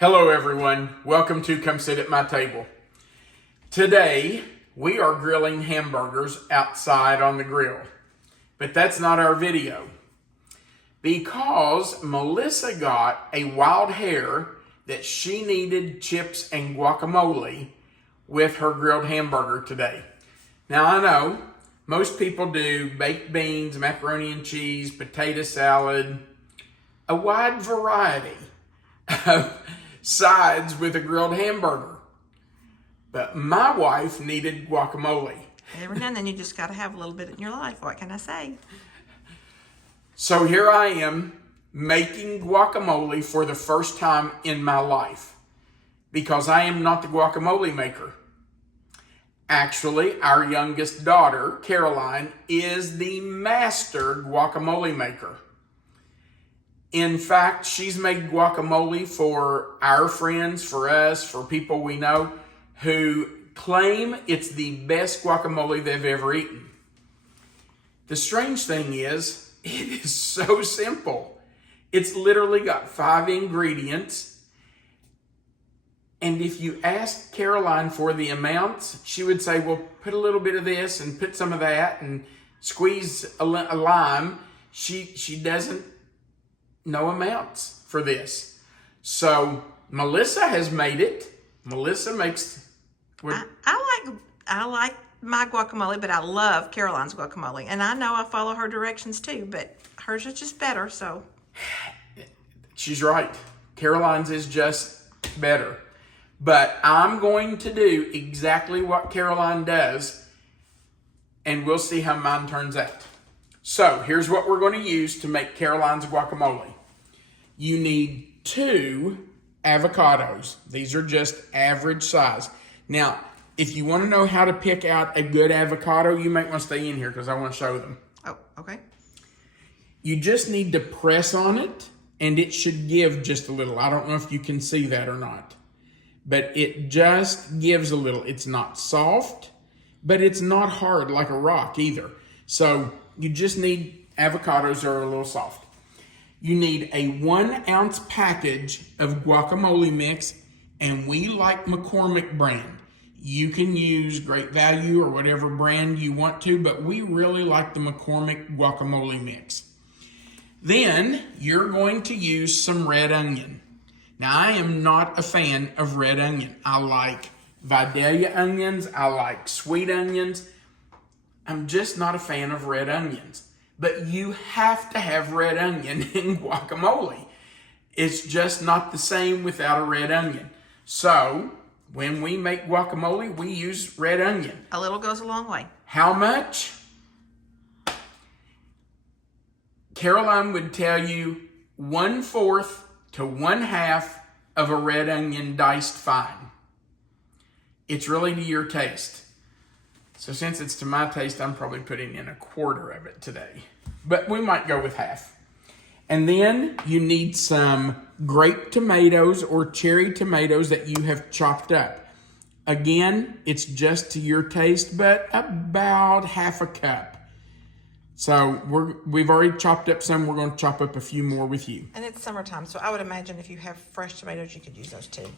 Hello everyone, welcome to Come Sit at My Table. Today, we are grilling hamburgers outside on the grill. But that's not our video. Because Melissa got a wild hair that she needed chips and guacamole with her grilled hamburger today. Now I know, most people do baked beans, macaroni and cheese, potato salad, a wide variety of sides with a grilled hamburger. But my wife needed guacamole. Every now and then you just got to have a little bit in your life. What can I say? So here I am making guacamole for the first time in my life because I am not the guacamole maker. Actually, our youngest daughter, Caroline, is the master guacamole maker. In fact, she's made guacamole for our friends, for us, for people we know who claim it's the best guacamole they've ever eaten. The strange thing is, it is so simple. It's literally got 5 ingredients. And if you asked Caroline for the amounts, she would say, well, put a little bit of this and put some of that and squeeze a lime. She doesn't know amounts for this. So Melissa has made it. Melissa makes... I like my guacamole, but I love Caroline's guacamole. And I know I follow her directions too, but hers is just better, so. She's right. Caroline's is just better. But I'm going to do exactly what Caroline does, and we'll see how mine turns out. So here's what we're going to use to make Caroline's guacamole. You need 2 avocados. These are just average size. Now, if you want to know how to pick out a good avocado, you might want to stay in here because I want to show them. Oh, okay. You just need to press on it, and it should give just a little. I don't know if you can see that or not, but it just gives a little. It's not soft, but it's not hard like a rock either. So you just need avocados that are a little soft. You need a 1-ounce package of guacamole mix, and we like McCormick brand. You can use Great Value or whatever brand you want to, but we really like the McCormick guacamole mix. Then you're going to use some red onion. Now, I am not a fan of red onion. I like Vidalia onions. I like sweet onions. I'm just not a fan of red onions. But you have to have red onion in guacamole. It's just not the same without a red onion. So, when we make guacamole, we use red onion. A little goes a long way. How much? Caroline would tell you 1/4 to 1/2 of a red onion diced fine. It's really to your taste. So since it's to my taste, I'm probably putting in 1/4 of it today. But we might go with 1/2. And then you need some grape tomatoes or cherry tomatoes that you have chopped up. Again, it's just to your taste, but about 1/2 cup. So we've already chopped up some. We're going to chop up a few more with you. And it's summertime, so I would imagine if you have fresh tomatoes, you could use those too.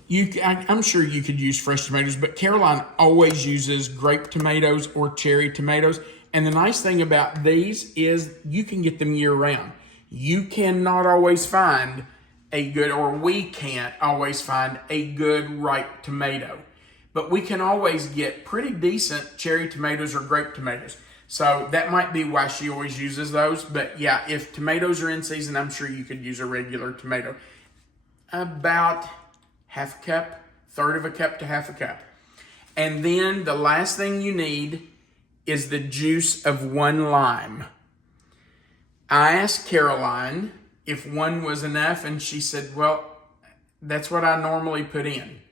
I'm sure you could use fresh tomatoes, but Caroline always uses grape tomatoes or cherry tomatoes. And the nice thing about these is you can get them year round. You cannot always find a good, or we can't always find a good ripe tomato. But we can always get pretty decent cherry tomatoes or grape tomatoes. So that might be why she always uses those. But yeah, if tomatoes are in season, I'm sure you could use a regular tomato. About 1/2 cup, 1/3 of a cup to 1/2 cup. And then the last thing you need is the juice of 1 lime. I asked Caroline if 1 was enough, and she said, well, that's what I normally put in.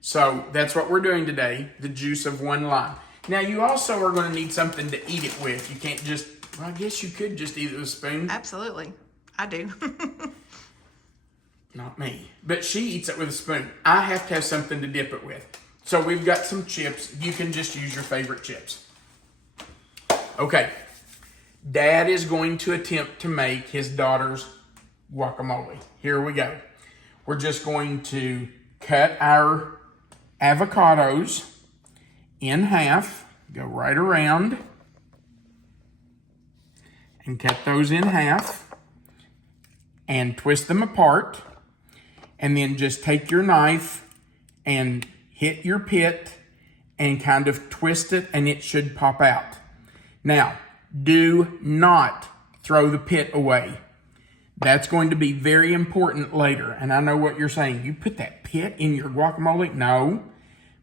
So that's what we're doing today, the juice of 1 lime. Now, you also are going to need something to eat it with. You can't just, well, I guess you could just eat it with a spoon. Absolutely. I do. Not me. But she eats it with a spoon. I have to have something to dip it with. So we've got some chips. You can just use your favorite chips. Okay. Dad is going to attempt to make his daughter's guacamole. Here we go. we're just going to cut our avocados in half. Go right around and cut those in half and twist them apart. And then just take your knife and hit your pit and kind of twist it, and it should pop out. Now, do not throw the pit away. That's going to be very important later. And I know what you're saying. You put that pit in your guacamole? No,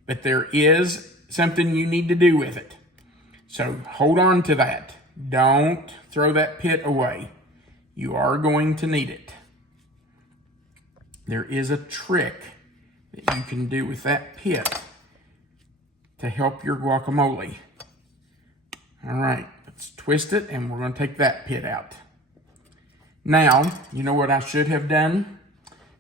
but there is something you need to do with it. So hold on to that. Don't throw that pit away. You are going to need it. There is a trick that you can do with that pit to help your guacamole. All right, let's twist it, and we're going to take that pit out. Now, you know what I should have done?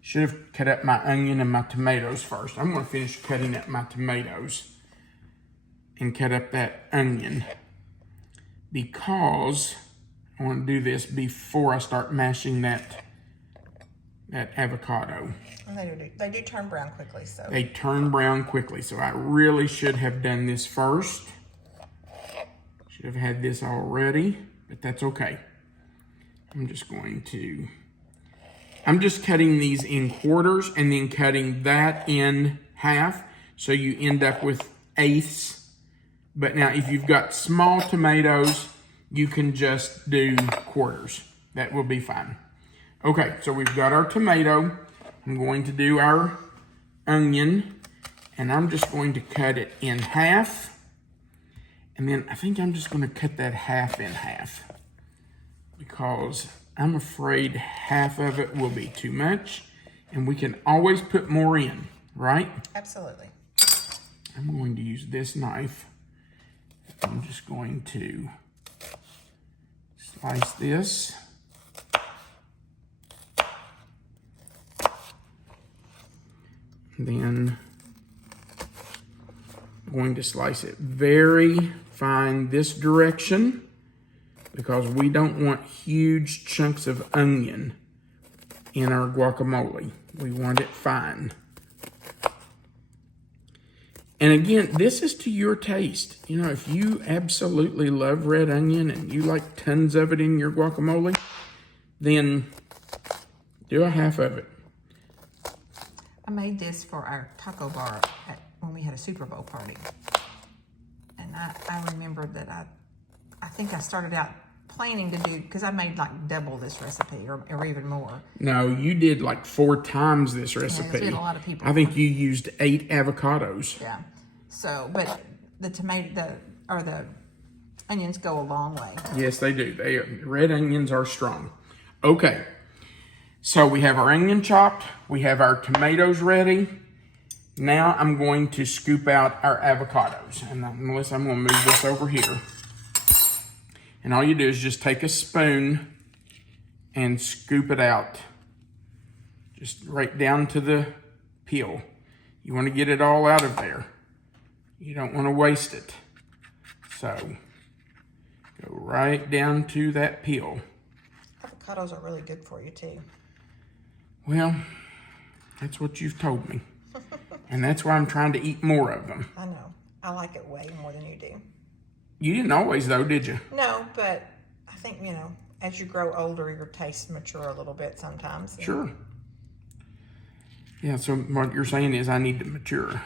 Should have cut up my onion and my tomatoes first. I'm going to finish cutting up my tomatoes and cut up that onion because I want to do this before I start mashing that avocado. And they do turn brown quickly, so. They turn brown quickly, so I really should have done this first. Should have had this already, but that's okay. I'm just cutting these in quarters and then cutting that in half, so you end up with eighths. But now, if you've got small tomatoes, you can just do quarters. That will be fine. Okay, so we've got our tomato. I'm going to do our onion, and I'm just going to cut it in half. And then I think I'm just going to cut that half in half because I'm afraid half of it will be too much, and we can always put more in, right? Absolutely. I'm going to use this knife. I'm just going to slice this. Then I'm going to slice it very fine this direction because we don't want huge chunks of onion in our guacamole. We want it fine. And again, this is to your taste. You know, if you absolutely love red onion and you like tons of it in your guacamole, then do a half of it. I made this for our taco bar when we had a Super Bowl party. And I remember that I think I started out planning to do, because I made like double this recipe or even more. No, you did like 4 times this recipe. Yeah, we had a lot of people. I think you used 8 avocados. Yeah. So, but the onions go a long way. Yes, they do. Red onions are strong. Okay. So we have our onion chopped. We have our tomatoes ready. Now I'm going to scoop out our avocados. And Melissa, I'm going to move this over here. And all you do is just take a spoon and scoop it out. Just right down to the peel. You want to get it all out of there. You don't want to waste it. So go right down to that peel. Avocados are really good for you too. Well, that's what you've told me. And that's why I'm trying to eat more of them. I know. I like it way more than you do. You didn't always, though, did you? No, but I think, as you grow older, your tastes mature a little bit sometimes. Sure. Yeah, so what you're saying is I need to mature.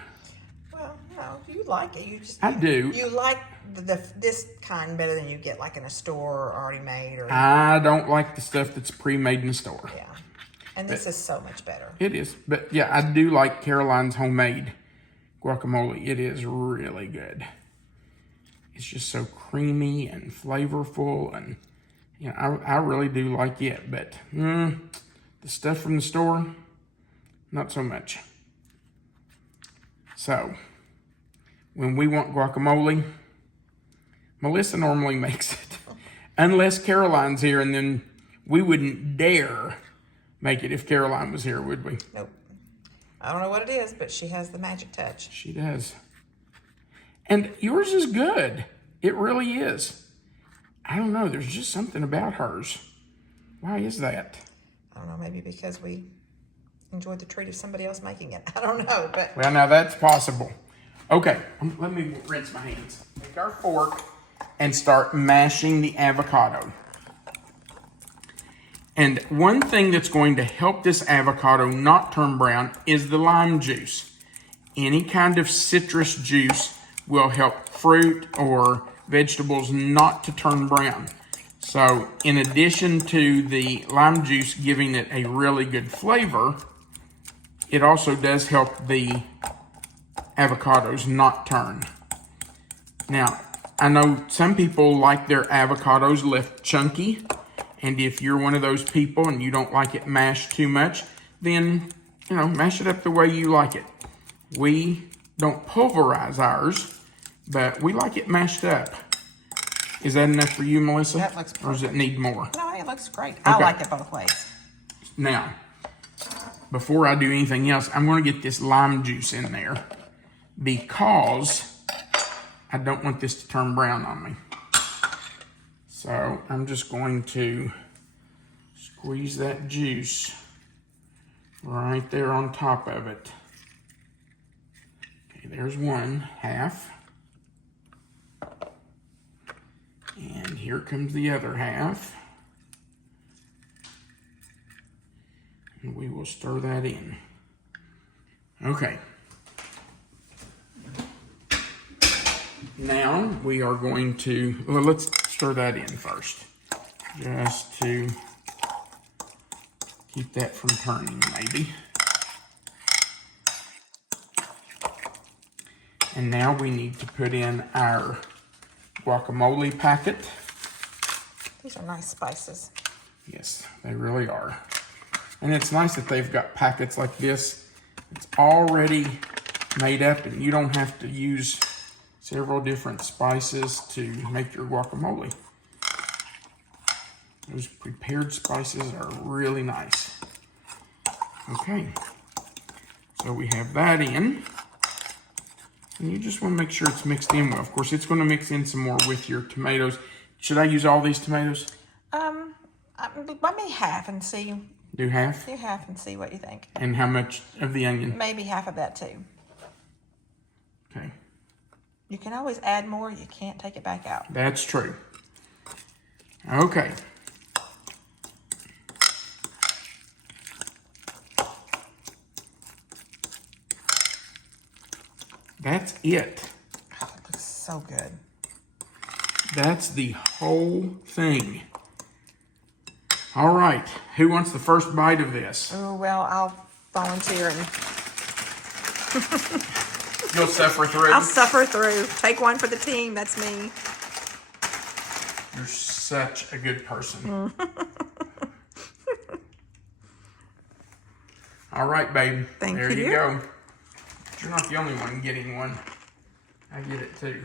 Well, no, you like it. I do. You like this kind better than you get like in a store or already made. Or I don't like the stuff that's pre-made in the store. Yeah. And this is so much better. It is. But yeah, I do like Caroline's homemade guacamole. It is really good. It's just so creamy and flavorful, and I really do like it. But the stuff from the store, not so much. So when we want guacamole, Melissa normally makes it, unless Caroline's here, and then we wouldn't dare make it if Caroline was here, would we? Nope. I don't know what it is, but she has the magic touch. She does. And yours is good. It really is. I don't know. There's just something about hers. Why is that? I don't know. Maybe because we enjoy the treat of somebody else making it. I don't know, but. Well, now that's possible. Okay, let me rinse my hands. Take our fork and start mashing the avocado. And one thing that's going to help this avocado not turn brown is the lime juice. Any kind of citrus juice will help fruit or vegetables not to turn brown. So in addition to the lime juice giving it a really good flavor, it also does help the avocados not turn. Now, I know some people like their avocados left chunky, and if you're one of those people and you don't like it mashed too much, then, mash it up the way you like it. We don't pulverize ours, but we like it mashed up. Is that enough for you, Melissa? That looks perfect. Or does it need more? No, it looks great. I like it both ways. Now, before I do anything else, I'm going to get this lime juice in there because I don't want this to turn brown on me. So I'm just going to squeeze that juice right there on top of it. Okay, there's one half. And here comes the other half. And we will stir that in. Okay. Now we are going to, well, let's stir that in first. Just to keep that from turning, maybe. And now we need to put in our guacamole packet. These are nice spices. Yes, they really are. And it's nice that they've got packets like this. It's already made up and you don't have to use several different spices to make your guacamole. Those prepared spices are really nice. Okay, so we have that in. And you just want to make sure it's mixed in well. Of course, it's going to mix in some more with your tomatoes. Should I use all these tomatoes? Let me half and see. Do half? Do half and see what you think. And how much of the onion? Maybe half of that too. Okay. You can always add more. You can't take it back out. That's true. Okay. That's it. Oh, it looks so good. That's the whole thing. All right. Who wants the first bite of this? Oh, well, I'll volunteer and You'll suffer through. I'll suffer through. Take one for the team. That's me. You're such a good person. All right, babe. Thank there you. you go. You're not the only one getting one. I get it too.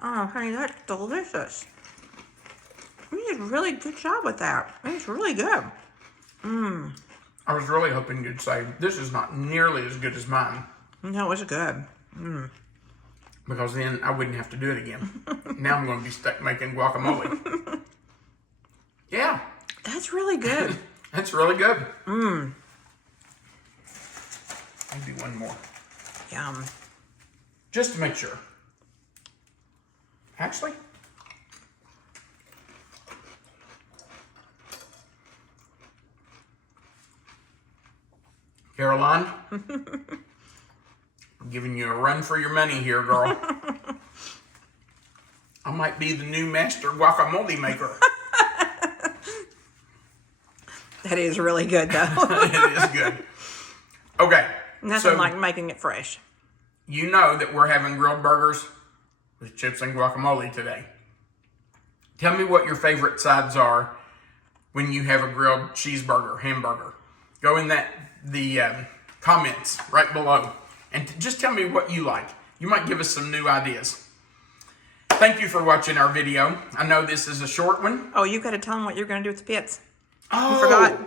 Oh, honey, that's delicious. You did a really good job with that. It's really good. I was really hoping you'd say, this is not nearly as good as mine. No, it's good. Because then I wouldn't have to do it again. Now I'm going to be stuck making guacamole. Yeah. That's really good. That's really good. Maybe one more. Yum. Just to make sure. Actually. Caroline. I'm giving you a run for your money here, girl. I might be the new master guacamole maker. That is really good, though. It is good. Okay. Nothing like making it fresh. You know that we're having grilled burgers with chips and guacamole today. Tell me what your favorite sides are when you have a grilled cheeseburger, hamburger. Go in the comments right below and just tell me what you like. You might give us some new ideas. Thank you for watching our video. I know this is a short one. Oh, you got to tell them what you're going to do with the pits. Oh, You forgot.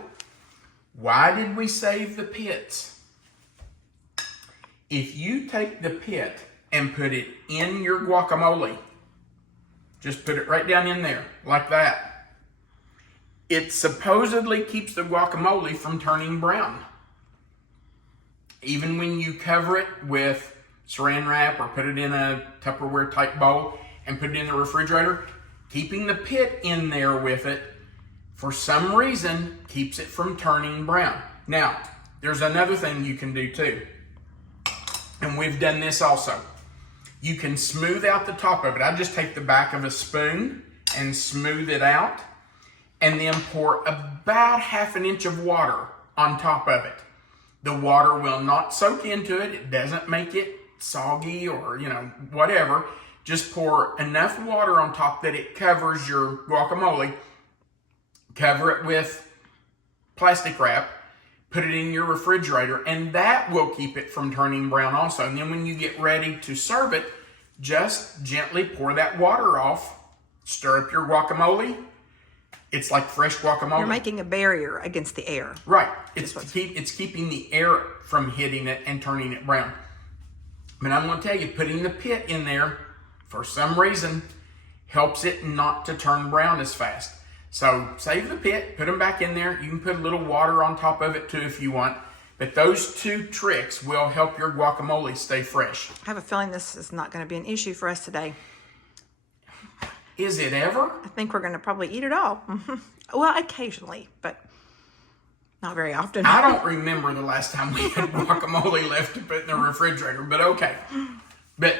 Why did we save the pits? If you take the pit and put it in your guacamole, just put it right down in there, like that. It supposedly keeps the guacamole from turning brown. even when you cover it with saran wrap or put it in a Tupperware type bowl and put it in the refrigerator, keeping the pit in there with it, for some reason, keeps it from turning brown. Now, there's another thing you can do too, and we've done this also. You can smooth out the top of it. I just take the back of a spoon and smooth it out, and then pour about 1/2 inch of water on top of it. The water will not soak into it. It doesn't make it soggy or, whatever. Just pour enough water on top that it covers your guacamole. Cover it with plastic wrap. Put it in your refrigerator, and that will keep it from turning brown also. And then when you get ready to serve it, just gently pour that water off. Stir up your guacamole. It's like fresh guacamole. You're making a barrier against the air. Right. It's keeping the air from hitting it and turning it brown. But I'm going to tell you, putting the pit in there, for some reason, helps it not to turn brown as fast. So save the pit, put them back in there. You can put a little water on top of it too if you want. But those two tricks will help your guacamole stay fresh. I have a feeling this is not going to be an issue for us today. Is it ever? I think we're going to probably eat it all. Well, occasionally, but not very often. I don't remember the last time we had guacamole left to put in the refrigerator, but okay. But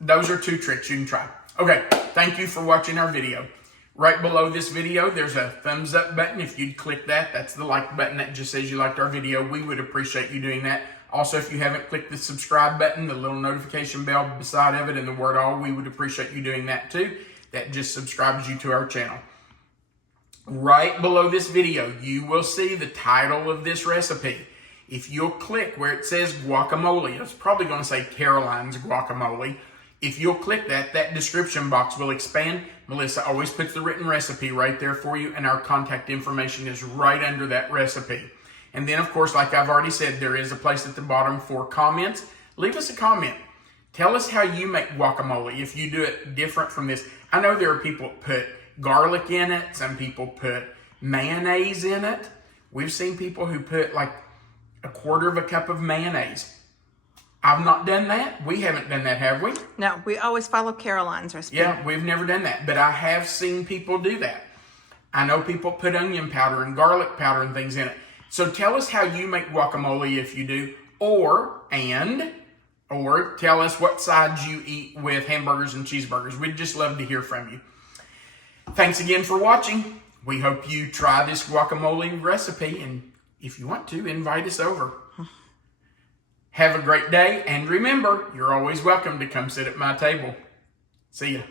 those are two tricks you can try. Okay, thank you for watching our video. Right below this video, there's a thumbs up button. If you'd click that, that's the like button that just says you liked our video. We would appreciate you doing that. Also, if you haven't clicked the subscribe button, the little notification bell beside of it and the word all, we would appreciate you doing that too. That just subscribes you to our channel. Right below this video, you will see the title of this recipe. If you'll click where it says guacamole, it's probably going to say Caroline's guacamole. If you'll click that, that description box will expand. Melissa always puts the written recipe right there for you, and our contact information is right under that recipe. And then, of course, like I've already said, there is a place at the bottom for comments. Leave us a comment. Tell us how you make guacamole, if you do it different from this. I know there are people that put garlic in it. Some people put mayonnaise in it. We've seen people who put like 1/4 cup of mayonnaise. I've not done that. We haven't done that, have we? No, we always follow Caroline's recipe. Yeah, we've never done that, but I have seen people do that. I know people put onion powder and garlic powder and things in it. So tell us how you make guacamole if you do, or tell us what sides you eat with hamburgers and cheeseburgers. We'd just love to hear from you. Thanks again for watching. We hope you try this guacamole recipe, and if you want to, invite us over. Have a great day, and remember, you're always welcome to come sit at my table. See ya.